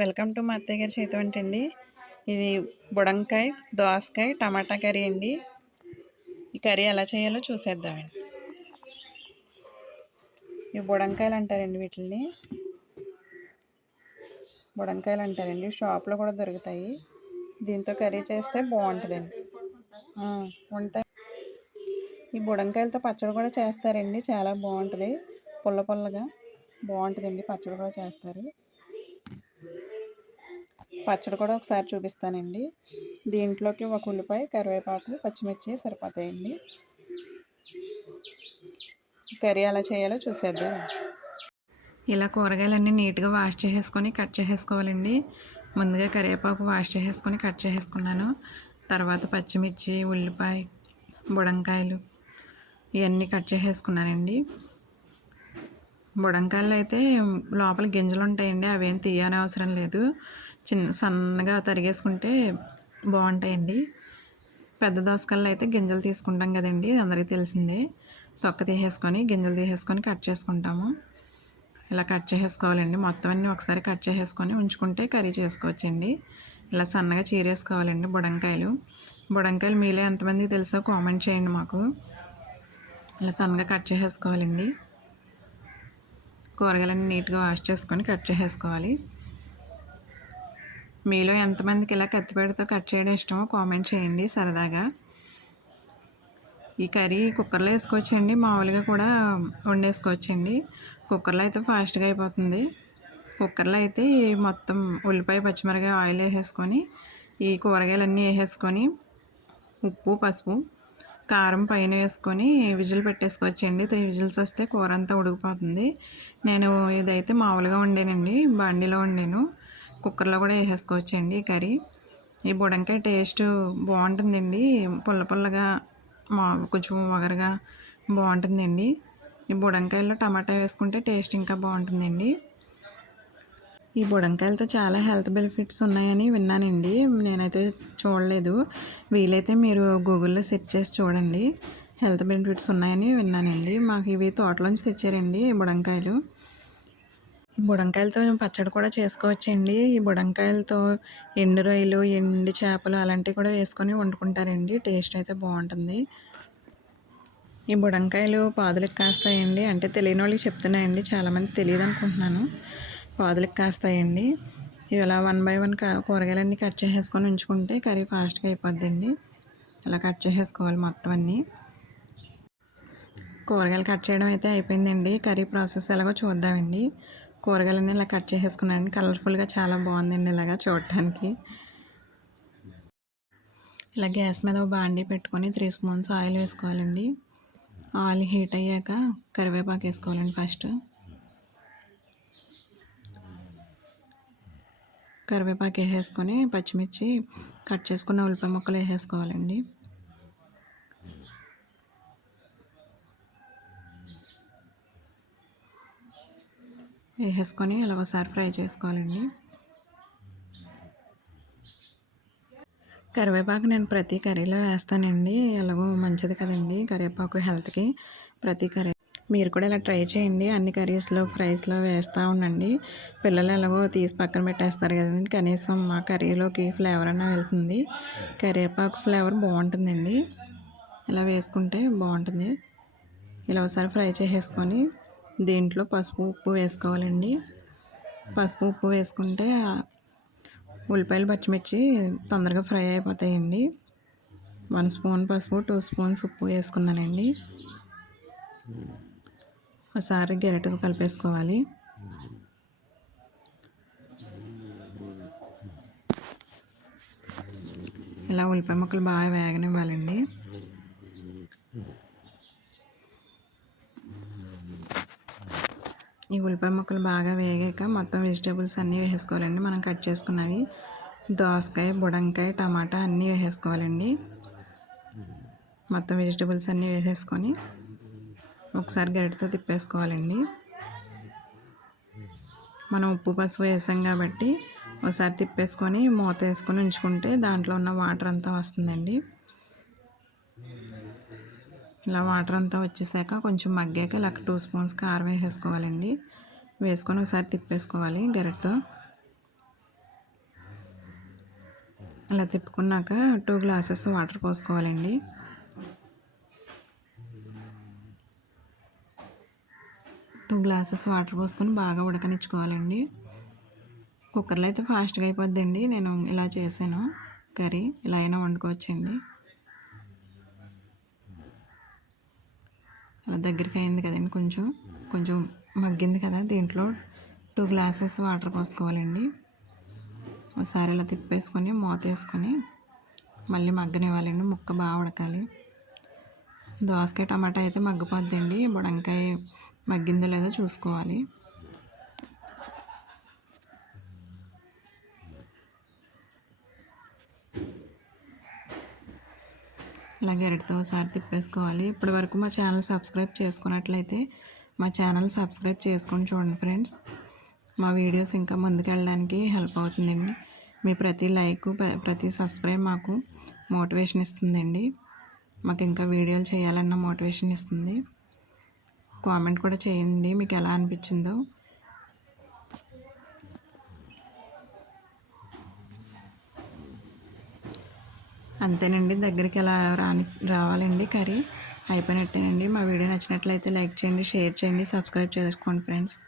Welcome to మా అత్తయ్య గారి చేతి వంట అండి. ఇది బుడంకాయ, దోసకాయ, టమాటా కర్రీ అండి. ఈ కర్రీ ఎలా చేయాలో చూసేద్దామండి. ఈ బుడంకాయలు అంటారండి, వీటిని బుడంకాయలు అంటారండి. షాప్లో కూడా దొరుకుతాయి. దీంతో కర్రీ చేస్తే బాగుంటుందండి. ఉంటాయి. ఈ బుడంకాయలతో పచ్చడి కూడా చేస్తారండి, చాలా బాగుంటుంది. పుల్ల పుల్లగా బాగుంటుందండి. పచ్చడి కూడా చేస్తారు. పచ్చడి కూడా ఒకసారి చూపిస్తానండి. దీంట్లోకి ఒక ఉల్లిపాయ, కరివేపాకు, పచ్చిమిర్చి సరిపోతాయండి. కర్రీ ఎలా చేయాలో చూసేద్దాం. ఇలా కూరగాయలన్నీ నీట్గా వాష్ చేసేసుకొని కట్ చేసేసుకోవాలండి. ముందుగా కరివేపాకు వాష్ చేసేసుకొని కట్ చేసేసుకున్నాను. తర్వాత పచ్చిమిర్చి, ఉల్లిపాయ, బుడంకాయలు ఇవన్నీ కట్ చేసేసుకున్నానండి. బుడంకాయలు అయితే లోపల గింజలు ఉంటాయండి, అవేం తీయని అవసరం లేదు. సన్నగా తరిగేసుకుంటే బాగుంటాయండి. పెద్ద దోసకాయలు అయితే గింజలు తీసుకుంటాం కదండి, అందరికీ తెలిసిందే. తొక్క తీసేసుకొని గింజలు తీసేసుకొని కట్ చేసుకుంటాము. ఇలా కట్ చేసేసుకోవాలండి. మొత్తం అన్నీ ఒకసారి కట్ చేసేసుకొని ఉంచుకుంటే కర్రీ చేసుకోవచ్చండి. ఇలా సన్నగా చీరేసుకోవాలండి బుడంకాయలు మీలో ఎంతమందికి తెలుసో కామెంట్ చేయండి మాకు. ఇలా సన్నగా కట్ చేసేసుకోవాలండి. కూరగాయలన్నీ నీట్గా వాష్ చేసుకొని కట్ చేసేసుకోవాలి. మీలో ఎంతమందికి ఇలా కత్తిపేటతో కట్ చేయడం ఇష్టమో కామెంట్ చేయండి సరదాగా. ఈ కర్రీ కుక్కర్లో వేసుకోవచ్చండి, మామూలుగా కూడా వండేసుకోవచ్చండి. కుక్కర్లో అయితే ఫాస్ట్గా అయిపోతుంది. కుక్కర్లో అయితే మొత్తం ఉల్లిపాయ, పచ్చిమిరపకాయ, ఆయిల్ వేసేసుకొని ఈ కూరగాయలన్నీ వేసేసుకొని ఉప్పు, పసుపు, కారం పైన వేసుకొని విజిల్ పెట్టేసుకోవచ్చండి. 3 విజిల్స్ వస్తే కూర అంతా ఉడికిపోతుంది. నేను ఇదైతే మామూలుగా వండానండి, బండిలో వండాను. కుక్కర్లో కూడా వేసేసుకోవచ్చండి ఈ కర్రీ. ఈ బుడంకాయ టేస్ట్ బాగుంటుందండి, పుల్ల పుల్లగా కొంచెం వగరగా బాగుంటుందండి. ఈ బుడంకాయల్లో టమాటా వేసుకుంటే టేస్ట్ ఇంకా బాగుంటుందండి. ఈ బుడంకాయలతో చాలా హెల్త్ బెనిఫిట్స్ ఉన్నాయని విన్నానండి, నేనైతే చూడలేదు. వీలైతే మీరు గూగుల్లో సెర్చ్ చేసి చూడండి, హెల్త్ బెనిఫిట్స్ ఉన్నాయని విన్నానండి. మాకు ఇవి తోటలోంచి తెచ్చారండి ఈ బుడంకాయలు. ఈ బుడంకాయలతో పచ్చడి కూడా చేసుకోవచ్చండి. ఈ బుడంకాయలతో ఎండు రొయ్యలు, ఎండు చేపలు అలాంటివి కూడా వేసుకొని వండుకుంటారండి. టేస్ట్ అయితే బాగుంటుంది. ఈ బుడంకాయలు పాదులకు కాస్తాయండి, అంటే తెలియని వాళ్ళకి చెప్తున్నాయండి, చాలామంది తెలియదు అనుకుంటున్నాను. పాదులకు కాస్తాయండి. ఇవి ఇలా 1 బై 1 కూరగాయలన్నీ కట్ చేసేసుకొని ఉంచుకుంటే కర్రీ ఫాస్ట్గా అయిపోద్దండి. ఇలా కట్ చేసేసుకోవాలి మొత్తం అన్నీ. కూరగాయలు కట్ చేయడం అయితే అయిపోయిందండి. కర్రీ ప్రాసెస్ ఎలాగో చూద్దామండి. కూరగాయలన్నీ ఇలా కట్ చేసేసుకున్నాను. కలర్ఫుల్గా చాలా బాగుందండి ఇలాగా చూడటానికి. ఇలా గ్యాస్ మీద ఒక బాండీ పెట్టుకొని 3 స్పూన్స్ ఆయిల్ వేసుకోవాలండి. ఆయిల్ హీట్ అయ్యాక కరివేపాకు వేసుకోవాలండి. ఫస్ట్ కరివేపాకు వేసేసుకొని పచ్చిమిర్చి, కట్ చేసుకున్న ఉల్లిపాయ ముక్కలు వేసేసుకోవాలండి. వేసేసుకొని ఇలా ఒకసారి ఫ్రై చేసుకోవాలండి. కరివేపాకు నేను ప్రతి కర్రీలో వేస్తానండి, ఎలాగో మంచిది కదండి కరివేపాకు హెల్త్కి. ప్రతి కర్రీ మీరు కూడా ఇలా ట్రై చేయండి. అన్ని కర్రీస్లో, ఫ్రైస్లో వేస్తూ ఉండండి. పిల్లలు ఎలాగో తీసి పక్కన పెట్టేస్తారు కదండి, కనీసం మా కర్రీలోకి ఫ్లేవర్ అన్నా వెళ్తుంది. కరివేపాకు ఫ్లేవర్ బాగుంటుందండి, ఇలా వేసుకుంటే బాగుంటుంది. ఇలా ఒకసారి ఫ్రై చేసేసుకొని దీంట్లో పసుపు, ఉప్పు వేసుకోవాలండి. పసుపు, ఉప్పు వేసుకుంటే ఉల్లిపాయలు, పచ్చిమిర్చి తొందరగా ఫ్రై అయిపోతాయండి. 1 స్పూన్ పసుపు, 2 స్పూన్స్ ఉప్పు వేసుకున్నానండి. ఒకసారి గరిటెతో కలిపేసుకోవాలి. ఇలా ఉల్లిపాయ ముక్కలు బాగా వేగనివ్వాలండి. ఈ ఉల్లిపాయ ముక్కలు బాగా వేగాక మొత్తం వెజిటేబుల్స్ అన్నీ వేసేసుకోవాలండి. మనం కట్ చేసుకున్నవి దోసకాయ, బుడంకాయ, టమాటా అన్నీ వేసేసుకోవాలండి. మొత్తం వెజిటేబుల్స్ అన్నీ వేసేసుకొని ఒకసారి గరిటెతో తిప్పేసుకోవాలండి. మనం ఉప్పు, పసుపు వేసాం కాబట్టి ఒకసారి తిప్పేసుకొని మూత వేసుకొని ఉంచుకుంటే దాంట్లో ఉన్న వాటర్ అంతా వస్తుందండి. ఇలా వాటర్ అంతా వచ్చేసాక కొంచెం మగ్గాక ఇలా 2 స్పూన్స్ కారం వేసేసుకోవాలండి. వేసుకొని ఒకసారి తిప్పేసుకోవాలి గరిటెతో. అలా తిప్పుకున్నాక 2 గ్లాసెస్ వాటర్ పోసుకోవాలండి. 2 గ్లాసెస్ వాటర్ పోసుకొని బాగా ఉడకనిచ్చుకోవాలండి. కుక్కర్లో అయితే ఫాస్ట్గా అయిపోద్దండి. నేను ఇలా చేశాను కర్రీ. ఇలా అయినా వండుకోవచ్చండి. అలా దగ్గరికి అయింది కదండి, కొంచెం మగ్గింది కదా. దీంట్లో 2 గ్లాసెస్ వాటర్ పోసుకోవాలండి. ఒకసారి ఇలా తిప్పేసుకొని మూత వేసుకొని మళ్ళీ మగ్గనివ్వాలండి. ముక్క బాగా ఉడకాలి. దోసకాయ టమాటా అయితే మగ్గిపోద్దండి. బుడంకాయ మగ్గిందో లేదో చూసుకోవాలి. ఇలా గరిటతో ఒకసారి తిప్పేసుకోవాలి. ఇప్పటి వరకు మా ఛానల్ సబ్స్క్రైబ్ చేసుకున్నట్లయితే మా ఛానల్ సబ్స్క్రైబ్ చేసుకొని చూడండి ఫ్రెండ్స్. మా వీడియోస్ ఇంకా ముందుకెళ్ళడానికి హెల్ప్ అవుతుందండి. మీ ప్రతి లైక్, ప్రతి సబ్స్క్రైబ్ మాకు మోటివేషన్ ఇస్తుందండి. మాకు ఇంకా వీడియోలు చేయాలన్న మోటివేషన్ ఇస్తుంది. కామెంట్ కూడా చేయండి మీకు ఎలా అనిపించిందో. అంతేనండి, దగ్గరికి ఎలా రావాలండి కర్రీ. అయిపోయినట్టేనండి. మా వీడియో నచ్చినట్లయితే లైక్ చేయండి, షేర్ చేయండి, సబ్స్క్రైబ్ చేసుకోండి ఫ్రెండ్స్.